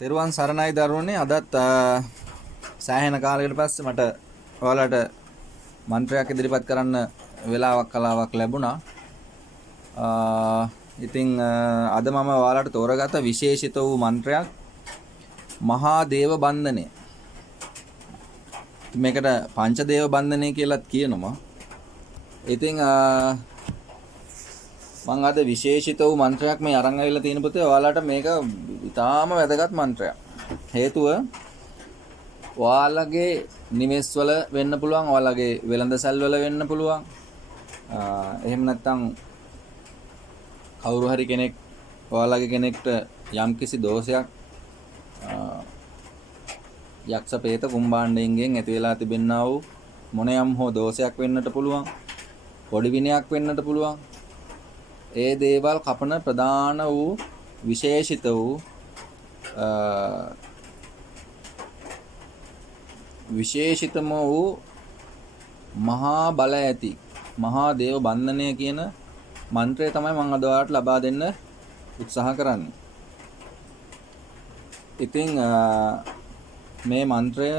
තෙරුවන් සරණයි දරුවනේ. අදත් සෑහෙන කාලයකට පස්සේ මට ඔයාලට මන්ත්‍රයක් ඉදිරිපත් කරන්න වෙලාවක් කලාවක් ලැබුණා. ඉතින් අද මම ඔයාලට තෝරගත්ත විශේෂිත වූ මන්ත්‍රයක් මහා දේව බන්ධනය. මේකට පංචදේව බන්ධනය කියලාත් කියනවා. ඉතින් මම අද විශේෂිත වූ මන්ත්‍රයක් මේ අරන් ආවිල්ලා තියෙන පුතේ ඔයාලට මේක ඉතාම වැදගත් මන්ත්‍රයක්. හේතුව ඔයාලගේ නිවෙස් වල වෙන්න පුළුවන්, ඔයාලගේ වෙළඳසැල් වල වෙන්න පුළුවන්. එහෙම නැත්නම් කවුරු හරි කෙනෙක් ඔයාලගේ කෙනෙක්ට යම්කිසි දෝෂයක් යක්ෂ ප්‍රේත කුම්භාණ්ඩයෙන් ඇති වෙලා තිබෙනා වූ මොනියම් හෝ දෝෂයක් වෙන්නට පුළුවන්. පොඩි විනයක් වෙන්නට පුළුවන්. ඒ දේවල් කපන ප්‍රධාන වූ විශේෂිත වූ විශේෂිතම වූ මහා බල ඇති මහා දේව බන්ධනය කියන මන්ත්‍රය තමයි මම අද ඔයාලට ලබා දෙන්න උත්සාහ කරන්නේ. ඉතින් මේ මන්ත්‍රය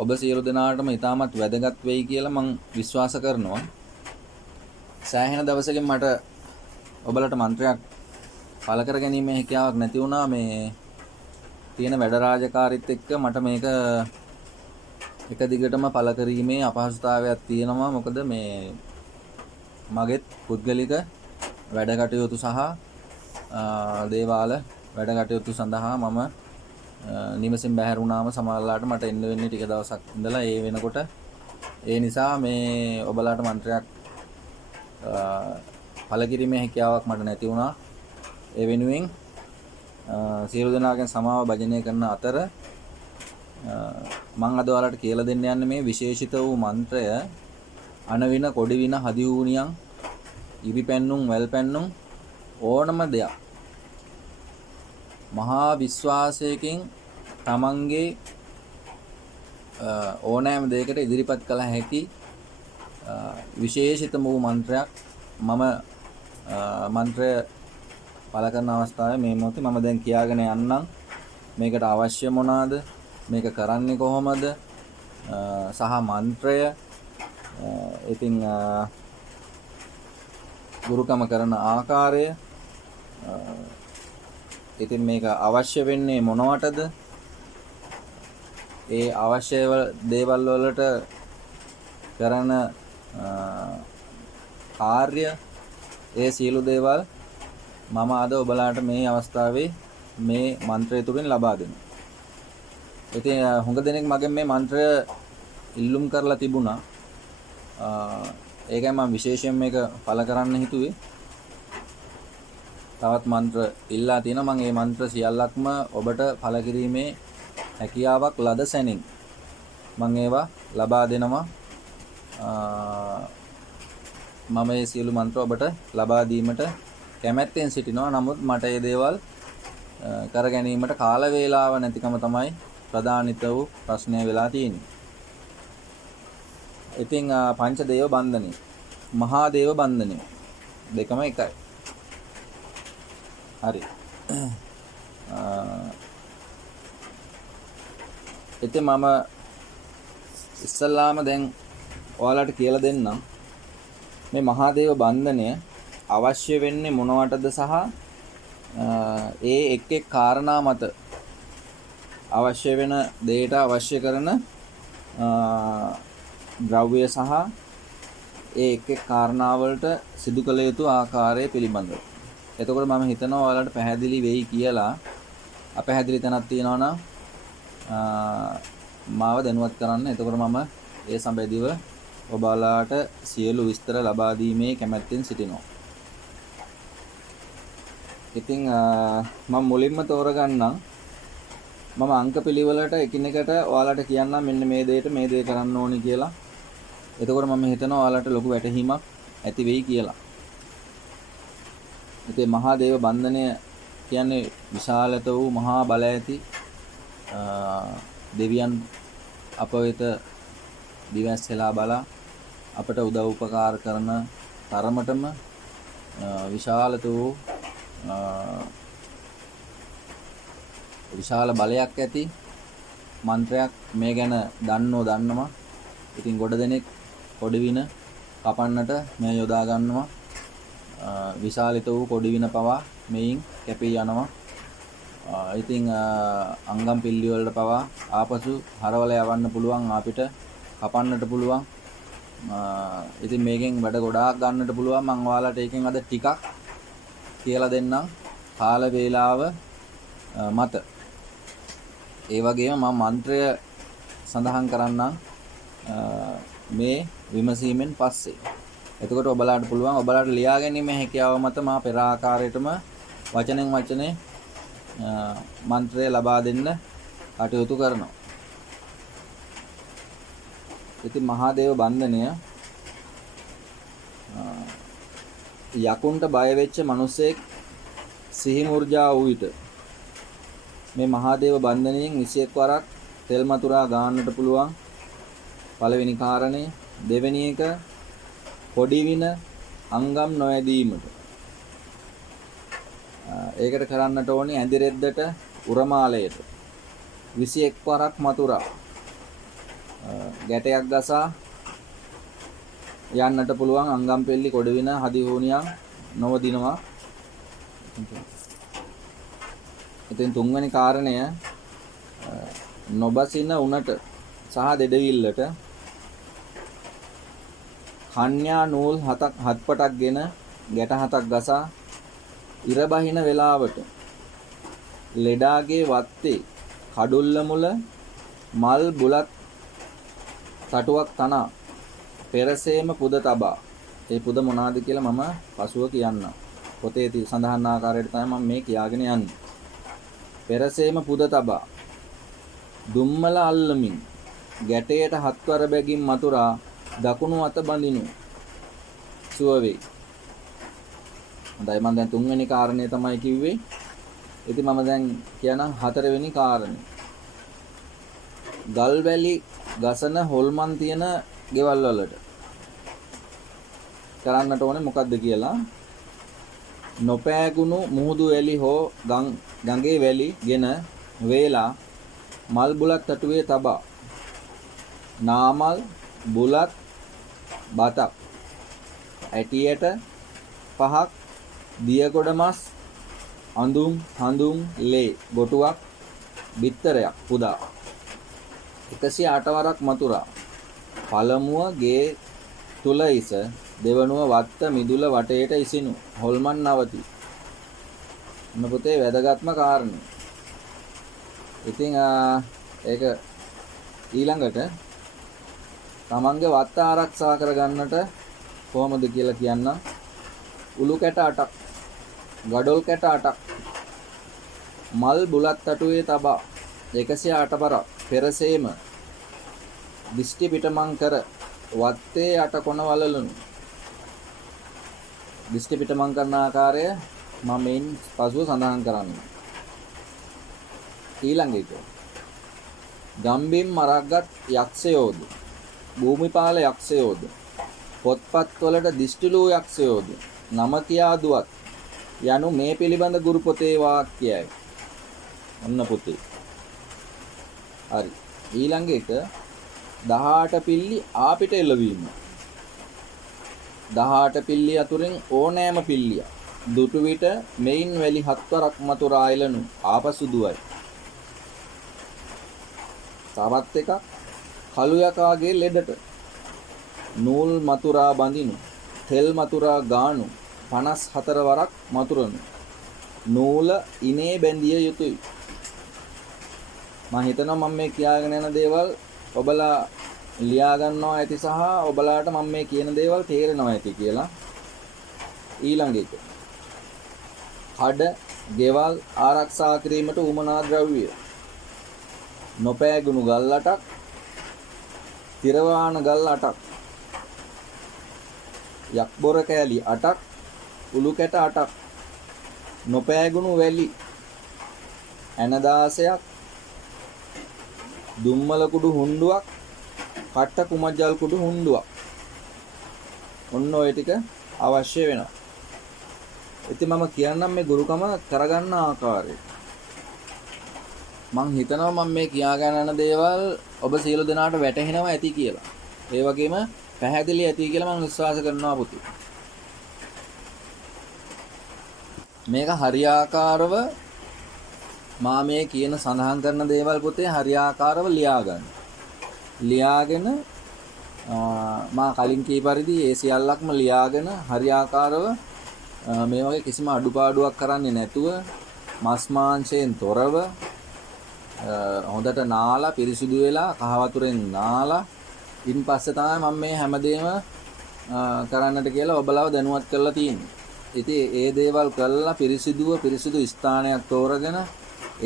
ඔබ සියලු දෙනාටම ඉතාමත් වැදගත් වෙයි කියලා මම විශ්වාස කරනවා. සෑහෙන දවසකින් මට ඔබලට මන්ත්‍රයක් පළ කර ගැනීමේ හැකියාවක් නැති වුණා. මේ තියෙන වැඩ රාජකාරීත් එක්ක මට මේක එක දිගටම පළ කිරීමේ අපහසුතාවයක් තියෙනවා. මොකද මේ මගෙත් පුද්ගලික වැඩ කටයුතු සහ දේවාල වැඩ කටයුතු සඳහා මම නිවසින් බැහැර වුණාම සමහරවිට මට එන්න වෙන්නේ ටික දවසක් ඉඳලා ඒ වෙනකොට ඒ නිසා මේ ඔබලාට මන්ත්‍රයක් පළ කිරීමේ හැකියාවක් මට නැති වුණා. ඒ වෙනුවෙන් සියලු දෙනාගෙන් සමාව භජනය කරන අතර මම අද ඔයාලට කියලා දෙන්න යන්නේ මේ විශේෂිත වූ මන්ත්‍රය අනවින කොඩි වින හදි වුණියන් ඉවි පැන්නුම් වැල් පැන්නුම් ඕනම දෙයක් මහා විශ්වාසයකින් තමන්ගේ ඕනෑම දෙයකට ඉදිරිපත් කළ හැකි විශේෂිතම වූ මන්ත්‍රයක්. මම මන්ත්‍රය පළ කරන අවස්ථාවේ මේ මොහොතේ මම දැන් කියාගෙන යන්නම්. මේකට අවශ්‍ය මොනවාද, මේක කරන්නේ කොහොමද සහ මන්ත්‍රය ඉතින් ගුරුකම කරන ආකාරය, ඉතින් මේක අවශ්‍ය වෙන්නේ මොනවටද, ඒ අවශ්‍ය දේවල් වලට කරන කාර්ය, ඒ සියලු දේවල් මම අද ඔබලාට මේ අවස්ථාවේ මේ මන්ත්‍රය තුලින් ලබා දෙනවා. ඉතින් හුඟ දෙනෙක් මගෙන් මේ මන්ත්‍රය ඉල්ලුම් කරලා තිබුණා. ඒකයි මම විශේෂයෙන් මේක පළ කරන්න හිතුවේ. තවත් මන්ත්‍ර ඉල්ලා තියෙනවා. මම මේ මන්ත්‍ර සියල්ලක්ම ඔබට පළ කිරීමේ හැකියාවක් ලද සැනින් මම ඒවා ලබා දෙනවා. මම මේ සියලු මන්ත්‍ර ඔබට ලබා දීමට කැමැත්තෙන් සිටිනවා. නමුත් මට මේ දේවල් කර ගැනීමට කාල වේලාව නැතිකම තමයි ප්‍රධානිත වූ ප්‍රශ්නය වෙලා තියෙන්නේ. ඉතින් පංචදේව බන්ධනය, මහා දේව බන්ධනය දෙකම එකයි. හරි. ඉතින් මම ඉස්සල්ලාම දැන් ඔයාලට කියලා දෙන්නම් මේ මහා දේව බන්ධනය අවශ්‍ය වෙන්නේ මොනවටද සහ ඒ එක් එක් කාරණා මත අවශ්‍ය වෙන දෙයට අවශ්‍ය කරන ද්‍රව්‍ය සහ ඒ එක් එක් කාරණා වලට සිදු කළ යුතු ආකාරය පිළිබඳව. එතකොට මම හිතනවා ඔයාලට පැහැදිලි වෙයි කියලා. අපැහැදිලි තැනක් තියෙනවා නම් මාව දැනුවත් කරන්න. එතකොට මම ඒ සම්බන්ධව ඔබලාට සියලු විස්තර ලබා දීමේ කැමැත්තෙන් සිටිනවා. ඉතින් මම මුලින්ම තෝරගන්නම්. මම අංක පිළිවෙලට එකිනෙකට ඔයාලට කියන්නම් මෙන්න මේ දෙයට මේ දේ කරන්න ඕනි කියලා. එතකොට මම හිතනවා ඔයාලට ලොකු වැටහීමක් ඇති වෙයි කියලා. ඉතින් මහා දේව බන්ධනය කියන්නේ විශාලත වූ මහා බල ඇති දෙවියන් අප වෙත දිවැස්සලා බලා අපට උදව් උපකාර කරන තරමටම විශාලත වූ විශාල බලයක් ඇති මන්ත්‍රයක්. මේ ගැන දන්නවා. ඉතින් ගොඩ දෙනෙක් කොඩිවින කපන්නට මේ යොදා ගන්නවා. විශාලිත වූ කොඩිවින පවා මෙයින් කැපී යනවා. ඉතින් අංගම් පිල්ලි වලට පවා ආපසු හරවල යවන්න පුළුවන්, අපිට කපන්නට පුළුවන්. ඉතින් මේකෙන් වැඩ ගොඩාක් ගන්නට පුළුවන්. මම ඔයාලට ඒකෙන් අද ටිකක් කියලා දෙන්නම් කාල වේලාව මත. ඒ වගේම මම මන්ත්‍රය සඳහන් කරන්නම් මේ විමසීමෙන් පස්සේ. එතකොට ඔබලාට පුළුවන් ඔබලාට ලියා ගැනීමේ හැකියාව මත මා පෙර ආකාරයටම වචනෙන් වචනේ මන්ත්‍රය ලබා දෙන්න කටයුතු කරනවා. ඉතින් මහාදේව බන්ධනය යකුන්ට බය වෙච්ච මිනිසෙක් සිහි මුර්ජා වූ විට මේ මහාදේව බන්ධනයෙන් 21 වරක් තෙල් මතුරා ගන්නට පුළුවන්. පළවෙනි කාරණේ. දෙවෙනි එක කොඩිවින අංගම් නොයදීමට. ඒකට කරන්නට ඕනේ ඇඳි රෙද්දට උරමාලයට 21 වරක් මතුරා ගැටයක් ගසා යන්නට පුළුවන්. අංගම් පෙල්ලි කොඩිවින හදි හුනියන් නොවදිනවා. ඉතින් තුන්වෙනි කාරණය නොබසින උණට සහ දෙඩවිල්ලට කන්‍යා නූල් හත්පටක්ගෙන ගැට හතක් ගසා ඉර බහින වෙලාවට ලෙඩාගේ වත්තේ කඩුල්ල මුල මල් බුලත් තටුවක් තනා පෙරසේම පුද තබා. ඒ පුද මොනවාද කියලා මම පසුව කියන්නම්. පොතේ සඳහන් ආකාරයට තමයි මම මේ කියාගෙන යන්නේ. පෙරසේම පුද තබා දුම්මල අල්ලමින් ගැටයට හත්වර බැගින් මතුරා දකුණු අත බඳිනු සුව වේ. හොඳයි, මම දැන් තුන්වෙනි කාරණේ තමයි කිව්වේ. ඉතින් මම දැන් කියනවා හතරවෙනි කාරණේ. ගල් වැලි ගසන හොල්මන් තියෙන ගෙවල් වලට කරන්නට ඕනේ මොකද්ද කියලා. නොපෑගුණු මුහුදු වැලි හෝ ගඟේ වැලි ගෙන වේලා මල් බුලත් තටුවේ තබා නාමල් බුලත් බතක් ඇටියට පහක් දියගොඩ මස් හඳුන් ලේ ගොටුවක් බිත්තරයක් පුදා 108 වරක් මතුරා පළමුව ගේ තුල ඉස දෙවනුව වත්ත මිදුල වටේට ඉසිනු හොල්මන් නවති. මේ පොතේ වැදගත්ම කාරණේ. ඉතින් ඒක ඊළඟට තමන්ගේ වත්ත ආරක්ෂා කරගන්නට කොහොමද කියලා කියන්න. උළු කැට 8ක්, ගඩොල් කැට 8ක්, මල් බුලත් තටුවේ තබා 108 වරක් පෙරසේම දිෂ්ටි පිටමං කර වත්තේ යට කොන වලලුණු. දිෂ්ටි පිටමං කරන ආකාරය මම මේන් පසුව සඳහන් කරන්නම්. ඊළඟ එක ගම්බිම් මරක්ගත් යක්ෂයෝද භූමිපාල යක්ෂයෝද පොත්පත් වලට දිෂ්ටිලූ යක්ෂයෝද නම කියා දුවත් යනු මේ පිළිබඳ ගුරු පොතේ වාක්‍යයයි. ඔන්න පොතේ. හරි. ඊළඟ එක 18 පිල්ලි ආපිට එළවීම. 18 පිල්ලි අතුරින් ඕනෑම පිල්ලිය දුටු විට මෙයින් වැලි 7 වරක් මතුරා එළනු ආපසු දුවයි. තවත් එකක් කළු යකාගේ ලෙඩට නූල් මතුරා බඳිනු තෙල් මතුරා ගානු 54 වරක් මතුරනු නූල ඉනේ බැඳිය යුතුයි. මම හිතනවා මම මේ කියාගෙන යන දේවල් ඔබලා ලියා ගන්නවා ඇති සහ ඔබලාට මම මේ කියන දේවල් තේරෙනවා ඇති කියලා. ඊළඟ එක කඩ ගෙවල් ආරක්ෂා කිරීමට උමනා ද්‍රව්‍ය නොපෑගුණු ගල් 8ක්, තිරවාන ගල් 8ක්, යක්බොර කෑලි 8ක්, උළු කැට 8ක්, නොපෑගුණු වැලි ඇන 16ක්, දුම්මල කුඩු හුණ්ඩුවක්, කට්ට කුමජල් කුඩු හුණ්ඩුවක්. ඔන්න ඔය ටික අවශ්‍ය වෙනවා. ඉතින් මම කියන්නම් මේ ගුරුකම කරගන්න ආකාරය. මං හිතනවා මම මේ කියාගෙන යන දේවල් ඔබ සියලු දෙනාට වැටහෙනවා ඇති කියලා. ඒ වගේම පැහැදිලි ඇති කියලා මම විශ්වාස කරනවා පුතේ. මේක හරියාකාරව මා මේ කියන සඳහන් කරන දේවල් පුතේ හරියාකාරව ලියා ගන්න. ලියාගෙන මා කලින් කී පරිදි ඒ සියල්ලක්ම ලියාගෙන හරියාකාරව මේ වගේ කිසිම අඩුපාඩුවක් කරන්නේ නැතුව මස් මාංශයෙන් තොරව හොඳට නාලා පිරිසිදු වෙලා කහ වතුරෙන් නාලා ඉන් පස්සේ තමයි මම මේ හැමදේම කරන්නට කියලා ඔබලව දැනුවත් කරලා තියෙන්නේ. ඉතින් ඒ දේවල් කළා පිරිසිදු ස්ථානයක් තෝරගෙන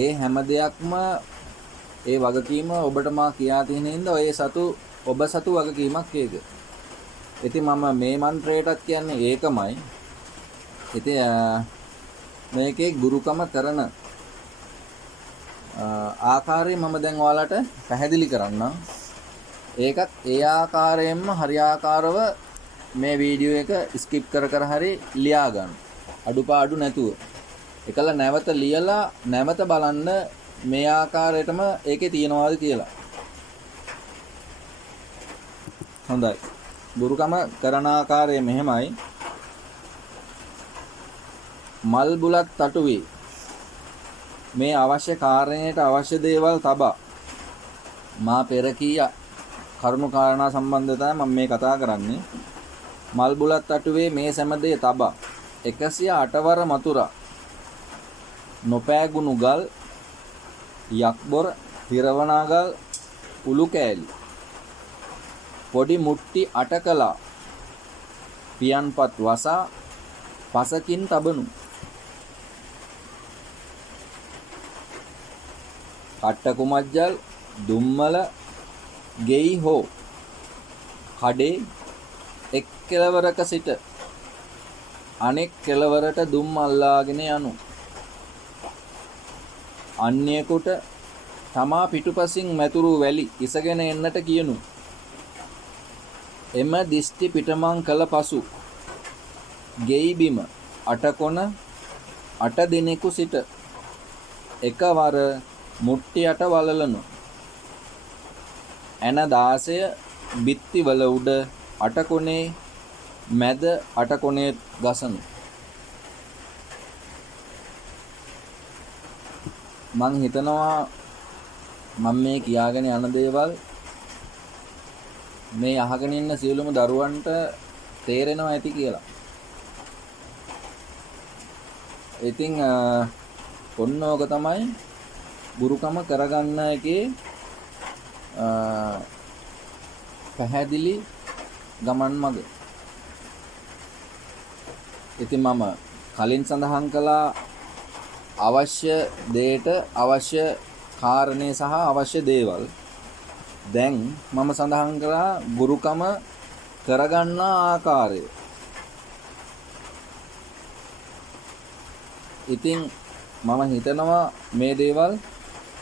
ඒ හැම දෙයක්ම ඒ වගකීම ඔබට මා කියා තියෙන හින්දා ඔබ සතු වගකීමක් ඒක. ඉතින් මම මේ මන්ත්‍රයටත් කියන්නේ ඒකමයි. ඉතින් මේකේ ගුරුකම කරන ආකාරය මම දැන් ඔයාලට පැහැදිලි කරන්නම්. ඒකත් ඒ ආකාරයෙන්ම හරියාකාරව මේ වීඩියෝ එක ස්කිප් කර හරි ලියා ගන්න. අඩුපාඩු නැතුව. එකල නැවත ලියලා නැවත බලන්න මේ ආකාරයටම ඒකේ තියනවාද කියලා. හොඳයි. ගුරුකම කරන ආකාරය මෙහෙමයි. මල් බුලත් තටුවේ මේ අවශ්‍ය කාරණයට අවශ්‍ය දේවල් තබා මා පෙර කී කරුණු කාරණා සම්බන්ධතාවය මම මේ කතා කරන්නේ. මල් බුලත් තටුවේ මේ සෑමදේ තබා 108 වර මතුරා නොපෑගුණු ගල් යක්බොර හිරවනාගල් උළු කෑලි පොඩි මුට්ටි 8 කලා පියන්පත් වසා පසකින් තබනු කට්ට කුමජ්ජල් දුම්මල ගෙයි හෝ කඩේ එක් කෙළවරක සිට අනෙක් කෙළවරට දුම් අල්ලාගෙන යනු අන්‍යයෙකුට තමා පිටුපසින් මැතුරු වැලි ඉසගෙන එන්නට කියනු එම දිස්ටි පිටමං කළ පසු ගෙයි බිම අටකොන 8 දිනෙකු සිට එකවර මුට්ටියට වලලනු ඇන 16 බිත්තිවල උඩ අටකොනේ මැද අටකොනේ ගසනු. මං හිතනවා මම මේ කියාගෙන යන දේවල් මේ අහගෙන ඉන්න සියලුම දරුවන්ට තේරෙනවා ඇති කියලා. ඉතින් ඔන්න ඕක තමයි ගුරුකම කරගන්න එකේ පැහැදිලි ගමන් මඟ. ඉතින් මම කලින් සඳහන් කළා අවශ්‍ය දෙයට අවශ්‍ය කාරණේ සහ අවශ්‍ය දේවල්. දැන් මම සඳහන් කළා ගුරුකම කරගන්න ආකාරය. ඉතින් මම හිතනවා මේ දේවල්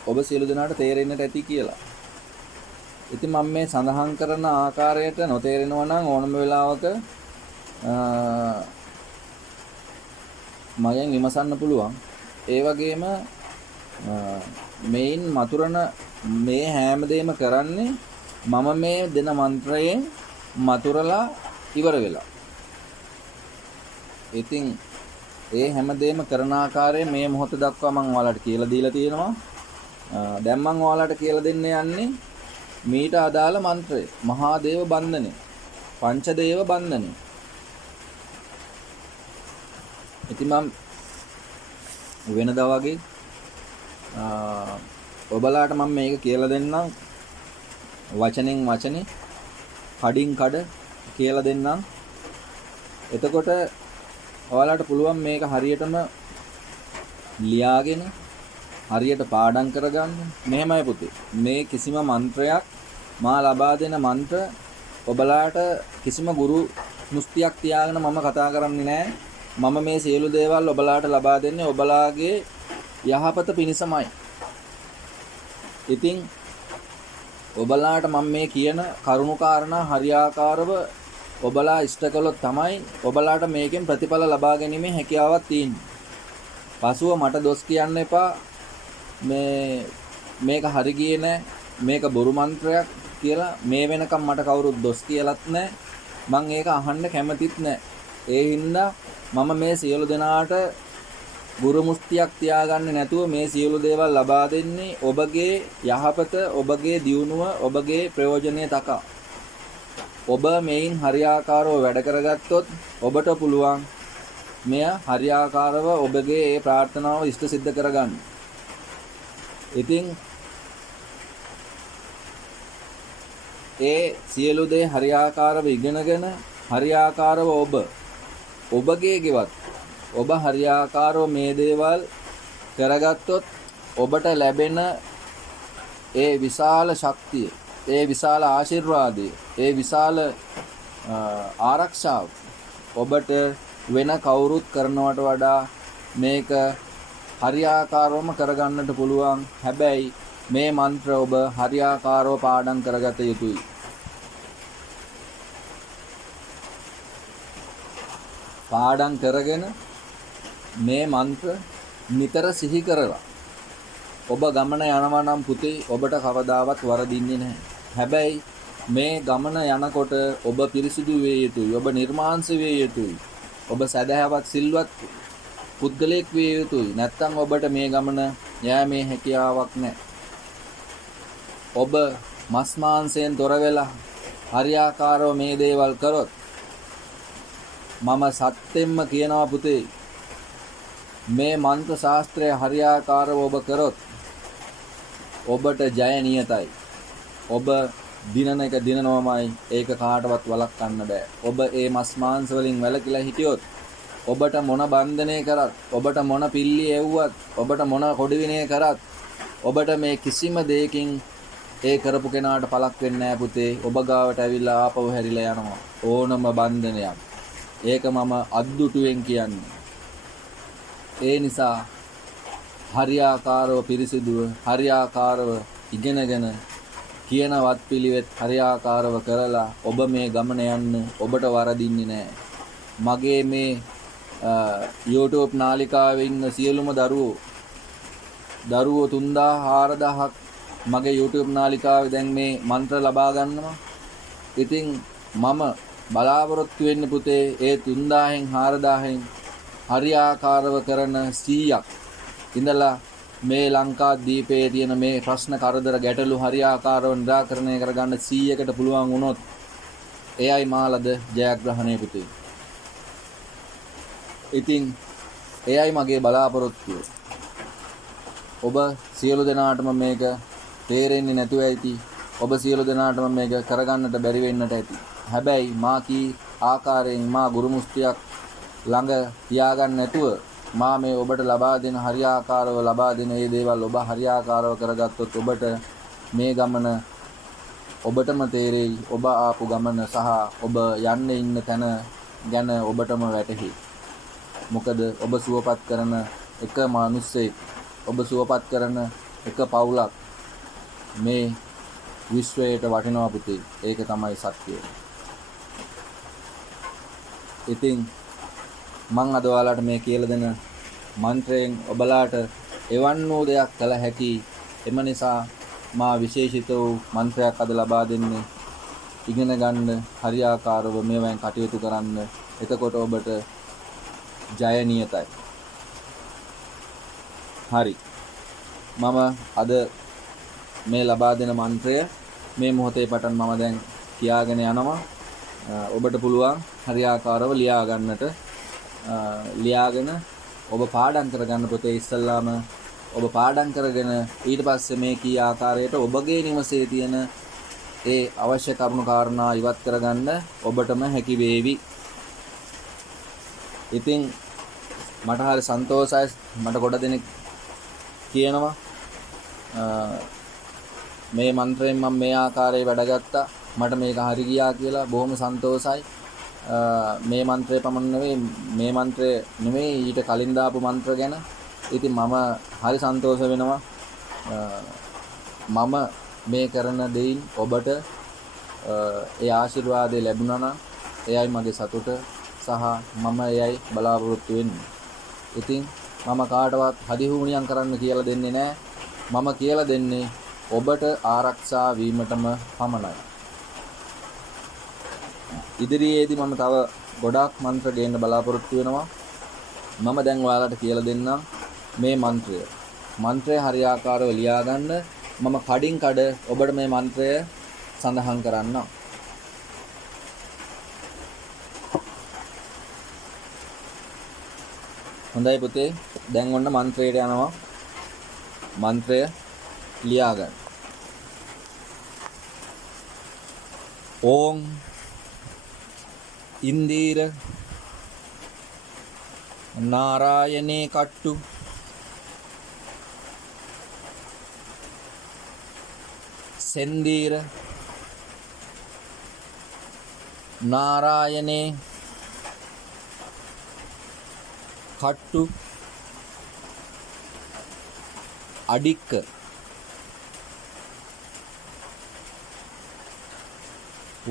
ඔබ සියලු දෙනාට තේරෙන්නට ඇති කියලා. ඉතින් මම මේ සඳහන් කරන ආකාරයට නොතේරෙනවා නම් ඕනම වෙලාවක මගෙන් විමසන්න පුළුවන්. ඒ වගේම මේන් මතුරන මේ හැම දෙයක්ම කරන්නේ මම මේ දෙන මන්ත්‍රයෙන් මතුරලා ඉවර වෙලා. ඉතින් ඒ හැම දෙයක්ම කරන ආකාරය මේ මොහොත දක්වා මම ඔයාලට කියලා දීලා තියෙනවා. දැන් මම ඔයාලට කියලා දෙන්න යන්නේ මීට අදාළ මන්ත්‍රය. මහා දේව බන්ධනය. පංච දේව බන්ධනය. ඉතින් මම වෙනදා වගේ ඔබලාට මම මේක කියලා දෙන්නම් වචනෙන් වචනේ කඩින් කඩ කියලා දෙන්නම්. එතකොට ඔයාලට පුළුවන් මේක හරියටම ලියාගෙන හරියට පාඩම් කරගන්න. මෙහෙමයි පුතේ. මේ කිසිම මන්ත්‍රයක් මා ලබා දෙන මන්ත්‍ර ඔබලාට කිසිම ගුරු මුස්තියක් තියාගෙන මම කතා කරන්නේ නැහැ. මම මේ සියලු දේවල් ඔබලාට ලබා දෙන්නේ ඔබලාගේ යහපත පිණිසමයි. ඉතින් ඔබලාට මම මේ කියන කරුණු කාරණා හරියාකාරව ඔබලා ඉෂ්ට කළොත් තමයි ඔබලාට මේකෙන් ප්‍රතිඵල ලබා ගැනීමේ හැකියාවක් තියෙන්නේ. පසුව මට දොස් කියන්න එපා. මේ මේක හරි ගියේ නැහැ, මේක බොරු මන්ත්‍රයක් කියලා මේ වෙනකම් මට කවුරුත් දොස් කියලත් නැහැ. මං ඒක අහන්න කැමතිත් නැහැ. ඒ හින්දා මම මේ සියලු දෙනාට ගුරු මුස්තියක් තියාගන්න නැතුව මේ සියලු දේවල් ලබා දෙන්නේ ඔබගේ යහපත, ඔබගේ දියුණුව, ඔබගේ ප්‍රයෝජනය තකා. ඔබ මේන් හරියාකාරව වැඩ කරගත්තොත් ඔබට පුළුවන් මෙය හරියාකාරව ඔබගේ ඒ ප්‍රාර්ථනාව ඉෂ්ට සිද්ධ කරගන්න. ඉතින් ඒ සියලු දේ හරියාකාරව ඉගෙනගෙන හරියාකාරව ඔබගේ ගෙවත් ඔබ හරියාකාරව මේ දේවල් කරගත්තොත් ඔබට ලැබෙන ඒ විශාල ශක්තිය, ඒ විශාල ආශිර්වාදය, ඒ විශාල ආරක්ෂාව ඔබට වෙන කවුරුත් කරනවට වඩා මේක හරියාකාරවම කරගන්නට පුළුවන්. හැබැයි මේ මන්ත්‍ර ඔබ හරියාකාරව පාඩම් කරගත යුතුයි. පාඩම් කරගෙන මේ මන්ත්‍ර නිතර සිහි කරලා ඔබ ගමන යනවා නම් පුතේ ඔබට කවදාවත් වරදින්නේ නැහැ. හැබැයි මේ ගමන යනකොට ඔබ පිරිසිදු වේ යුතුයි, ඔබ නිර්මාංශ වේ යුතුයි, ඔබ සදහැවත් සිල්වත් පුද්ගලයෙක් වේ යුතුයි. නැත්නම් ඔබට මේ ගමන යෑමේ හැකියාවක් නැහැ. ඔබ මස් මාංශයෙන් තොර වෙලා හරියාකාරව මේ දේවල් කරොත් මම සත්‍යෙන්ම කියනවා පුතේ, මේ මන්ත්‍ර ශාස්ත්‍රය හරියාකාරව ඔබ කරොත් ඔබට ජය නියතයි. ඔබ දිනන එක දිනනවමයි. ඒක කාටවත් වළක්වන්න බෑ. ඔබ ඒ මස් මාංශ වලින් වැළකීලා හිටියොත් ඔබට මොන බන්ධනය කරත්, ඔබට මොන පිල්ලි එව්වත්, ඔබට මොන කොඩි විනය කරත් ඔබට මේ කිසිම දෙයකින් ඒ කරපු කෙනාට පළක් වෙන්නේ නැහැ පුතේ. ඔබ ගාවට ඇවිල්ලා ආපහු හැරිලා යනවා ඕනම බන්ධනයක්. ඒක මම අද්දුටුවෙන් කියන්නේ. ඒ නිසා හරියාකාරව පිරිසිදුව, හරියාකාරව ඉගෙනගෙන කියන වත් පිළිවෙත් හරියාකාරව කරලා ඔබ මේ ගමන යන්න ඔබට වරදින්නේ නැහැ. මගේ මේ YouTube නාලිකාවේ ඉන්න සියලුම දරුවෝ 3000 4000ක් මගේ YouTube නාලිකාවේ දැන් මේ මන්ත්‍ර ලබා ගන්නවා. ඉතින් මම බලාපොරොත්තු වෙන්නේ පුතේ ඒ 3000න් 4000න් හරියාකාරව කරන 100ක් ඉඳලා මේ ලංකා දීපයේ තියෙන මේ ප්‍රශ්න කරදර ගැටලු හරියාකාරව නිරාකරණය කරගන්න 100කට පුළුවන් වුණොත් එයයි මාලද ජයග්‍රහණය පුතේ. ඉතින් එයයි මගේ බලාපොරොත්තුව. ඔබ සියලු දෙනාටම මේක තේරෙන්නේ නැතුව ඇති. ඔබ සියලු දෙනාටම මේක කරගන්නට බැරි වෙන්නට ඇති. හැබැයි මා කී ආකාරයෙන් මා ගුරු මුස්තියක් ළඟ තියාගන්න නැතුව මා මේ ඔබට ලබා දෙන හරියාකාරව ලබා දෙන මේ දේවල් ඔබ හරියාකාරව කරගත්තොත් ඔබට මේ ගමන ඔබටම තේරෙයි. ඔබ ආපු ගමන සහ ඔබ යන්න ඉන්න තැන ගැන ඔබටම වැටහි. මොකද ඔබ සුවපත් කරන එක මිනිස්සෙක්, ඔබ සුවපත් කරන එක පවුලක් මේ විශ්වයට වටිනවා පුතේ. ඒක තමයි සත්‍යය. ඉතින් මං අද ඔයාලට මේ කියලා දෙන මන්ත්‍රයෙන් ඔබලාට එවන් වූ දෙයක් කළ හැකි. එම නිසා මා විශේෂිත වූ මන්ත්‍රයක් අද ලබා දෙන්නේ. ඉගෙන ගන්න, හරියාකාරව මේවෙන් කටයුතු කරන්න. එතකොට ඔබට ජය නියතයි. හරි. මම අද මේ ලබා දෙන මන්ත්‍රය මේ මොහොතේ පටන් මම දැන් කියාගෙන යනවා. ඔබට පුළුවන් හරියාකාරව ලියා ගන්නට. ලියාගෙන ඔබ පාඩම් කරගන්න පුතේ. ඉස්සල්ලාම ඔබ පාඩම් කරගෙන ඊට පස්සේ මේ කී ආකාරයට ඔබගේ නිවසේ තියෙන ඒ අවශ්‍ය කරුණු කාරණා ඉවත් කරගන්න ඔබටම හැකි වේවි. ඉතින් මට හරි සන්තෝෂයි. මට ගොඩ දෙනෙක් කියනවා මේ මන්ත්‍රයෙන් මම මේ ආකාරයේ වැඩ ගත්තා, මට මේක හරි ගියා කියලා. බොහොම සන්තෝෂයි. මේ මන්ත්‍රය පමණ නෙවෙයි, මේ මන්ත්‍රය නෙවෙයි ඊට කලින් දාපු මන්ත්‍ර ගැන. ඉතින් මම හරි සන්තෝෂ වෙනවා. මම මේ කරන දෙයින් ඔබට ඒ ආශිර්වාදය ලැබුණා නම් එයයි මගේ සතුට සහ මම එයයි බලාපොරොත්තු වෙන්නේ. ඉතින් මම කාටවත් හදිහුණියම් කරන්න කියලා දෙන්නේ නැහැ. මම කියලා දෙන්නේ ඔබට ආරක්ෂා වීමටම පමණයි. ඉදිරියේදී මම තව ගොඩාක් මන්ත්‍ර ගේන්න බලාපොරොත්තු වෙනවා. මම දැන් ඔයාලට කියලා දෙන්නම් මේ මන්ත්‍රය. මන්ත්‍රය හරියාකාරව ලියා ගන්න. මම කඩින් කඩ ඔබට මේ මන්ත්‍රය සඳහන් කරන්නම්. හොඳයි පුතේ. දැන් ඔන්න මන්ත්‍රයට යනවා. මන්ත්‍රය ලියා ගන්න. ඕම් ඉන්දීර නාරායනේ කට්ටු සෙන්දීර නාරායනේ කට්ටු අඩික්ක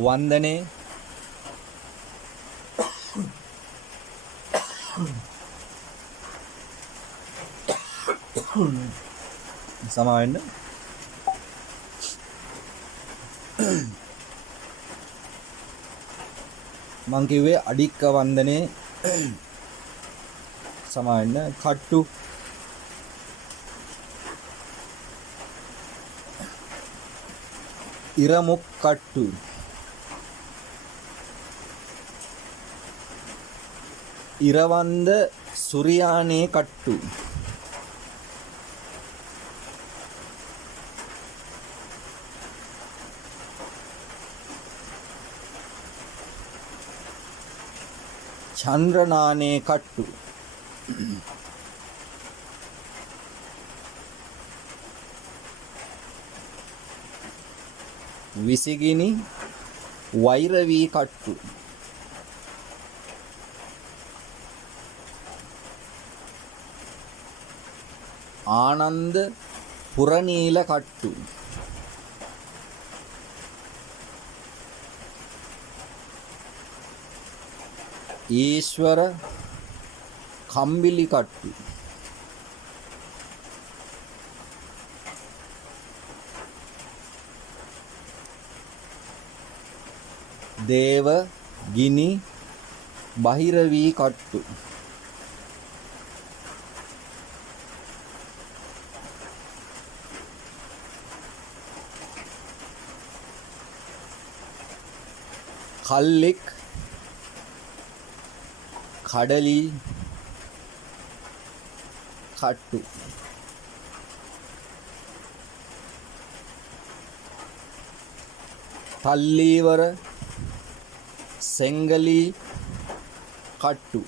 වන්දනේ සමාවෙන්න මං කිව්වේ අඩික්ක වන්දනේ සමාවෙන්න කට්ටු ඉරමුක් කට්ටු ඉරවන්ද සුරියානේ කට්ටු චන්ද්‍රනානේ කට්ටු විසිගිනි වෛරවී කට්ටු ආනන්ද පුරනීල කට්ටු ඊශ්වර කම්බිලි කට්ටු දේව ගිනි බහිරවී කට්ටු කල්ලෙක් කඩලි කට්ටු තල්ලීවර සෙංගලි කට්ටු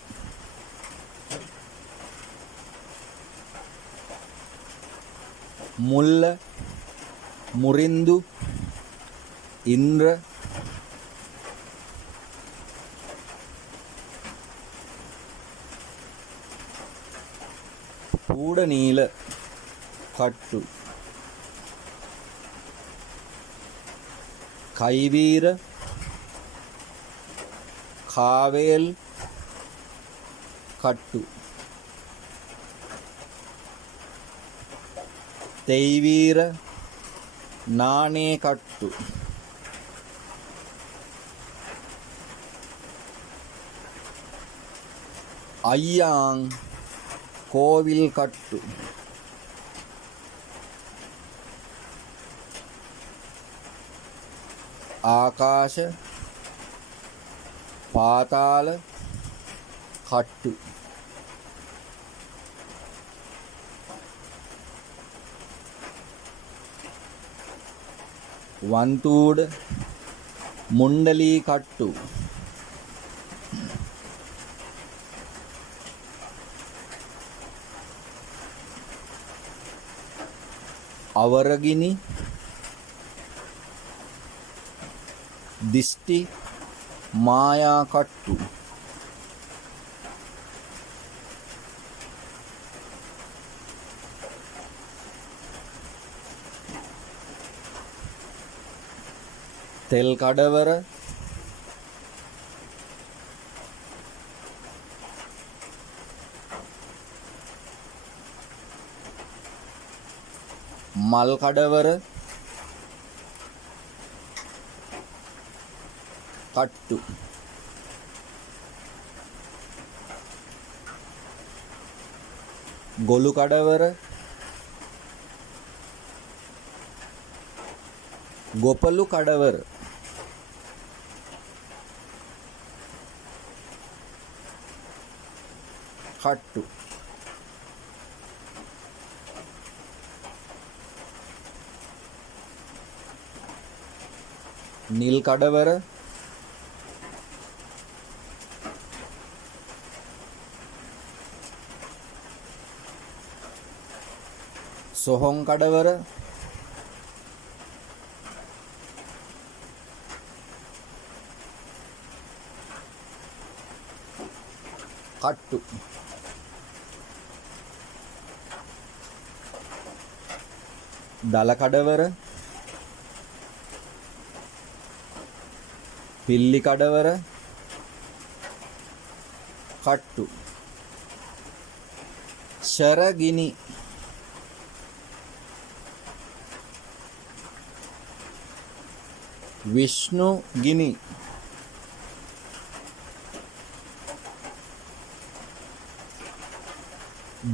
මුල්ල මුරින්දු ඉන්ද්‍ර පූඩනීල කට්ටු කයිවීර කාවේල් කට්ටු තෙයිවීර නානේ කට්ටු අයියාං කෝවිල් කට්ටු ආකාශ පාතාල කට්ටු වන්තූඩ මුණ්ඩලී කට්ටු අවරගිනි දිෂ්ටි මායා කට්ටු තෙල් කඩවර මල් කඩවර කට්ටු. ගොළු කඩවර ගොපලු කඩවර. කට්ටු. නිල් කඩවර සොහොන් කඩවර කට්ටු. දල කඩවර පිල්ලි කඩවර කට්ටු. ශරගිනි විෂ්ණු ගිනි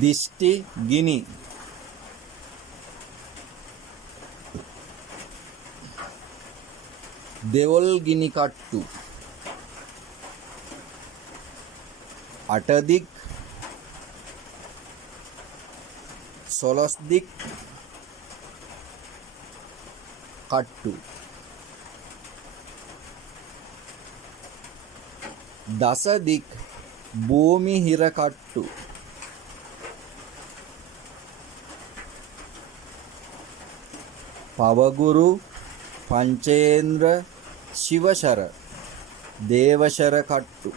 දිෂ්ටි ගිනි දෙවොල් ගිනි කට්ටු. අටදික් සොළොස්දික් කට්ටු. දසදික් භූමි හිර කට්ටු. පවගුරු පංචේන්ද්‍ර ශිවශර දේවශර කට්ටු.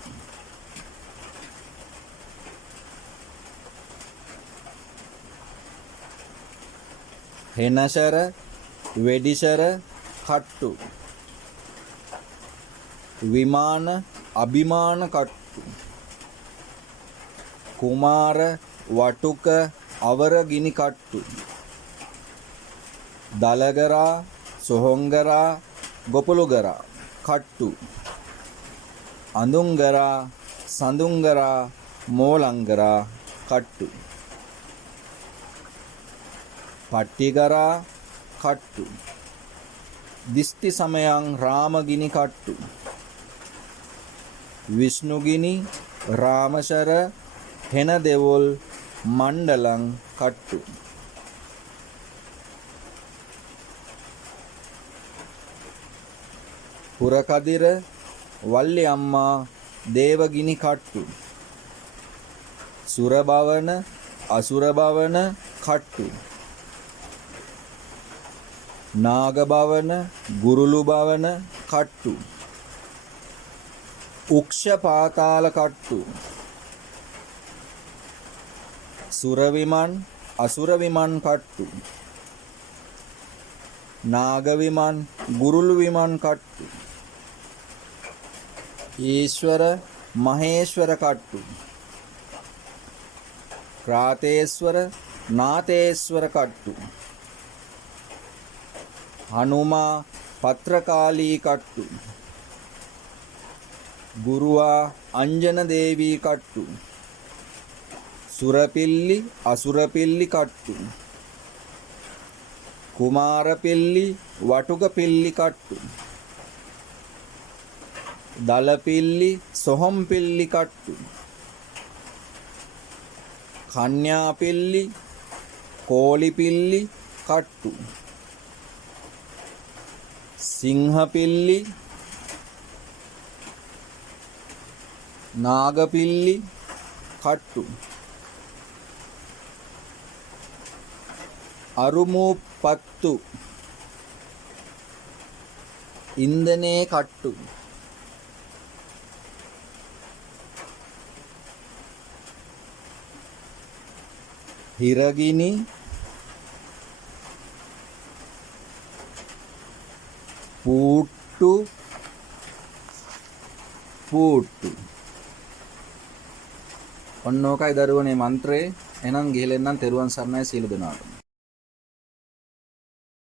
හෙනශර වෙඩිශර කට්ටු. විමාන අභිමාන කට්ටු. කුමාර වටුක අවර ගිනි කට්ටු. දලගරා සොහොන්ගරා ගොපලුගරා කට්ටු. අඳුන්ගරා සඳුන්ගරා මෝලංගරා කට්ටු. පට්ටිගරා කට්ටු. දිස්ති සමයං රාමගිනි කට්ටු. විෂ්ණුගිනි රාමශර හෙන දෙවොල් මණ්ඩලං කට්ටු. පුරකදිර වල්ලි අම්මා දේවගිනි කට්ටු. සුරභවන අසුරභවන කට්ටු. නාගභවන ගුරුළු භවන කට්ටු. උක්ෂ පාතාල කට්ටු. සුරවිමන් අසුරවිමන් කට්ටු. නාගවිමන් ගුරුළු විමන් කට්ටු. ඊශ්වර මහේශ්වර කට්ටු. ක්‍රාතේශ්වර නාතේශ්වර කට්ටු. හනුමා පත්‍රකාලී කට්ටු. ගුරුවා අංජන දේවී කට්ටු. සුරපිල්ලි අසුරපිල්ලි කට්ටු. කුමාරපිල්ලි වටුකපිල්ලි කට්ටු. දලපිල්ලි සොහොම්පිල්ලි කට්ටු. කන්‍යාපිල්ලි කෝලිපිල්ලි කට්ටු. සිංහපිල්ලි නාගපිල්ලි කට්ටු. අරුමුපත්තු ඉන්දනේ කට්ටු. හිරගිනි පූට්ටු පූට්ටු. ඔන්න ඕකයි දරුවනේ මන්ත්‍රේ. එහෙනම් ගිහලා එන්නම්. තෙරුවන් සරණයි සීල දෙනාටම.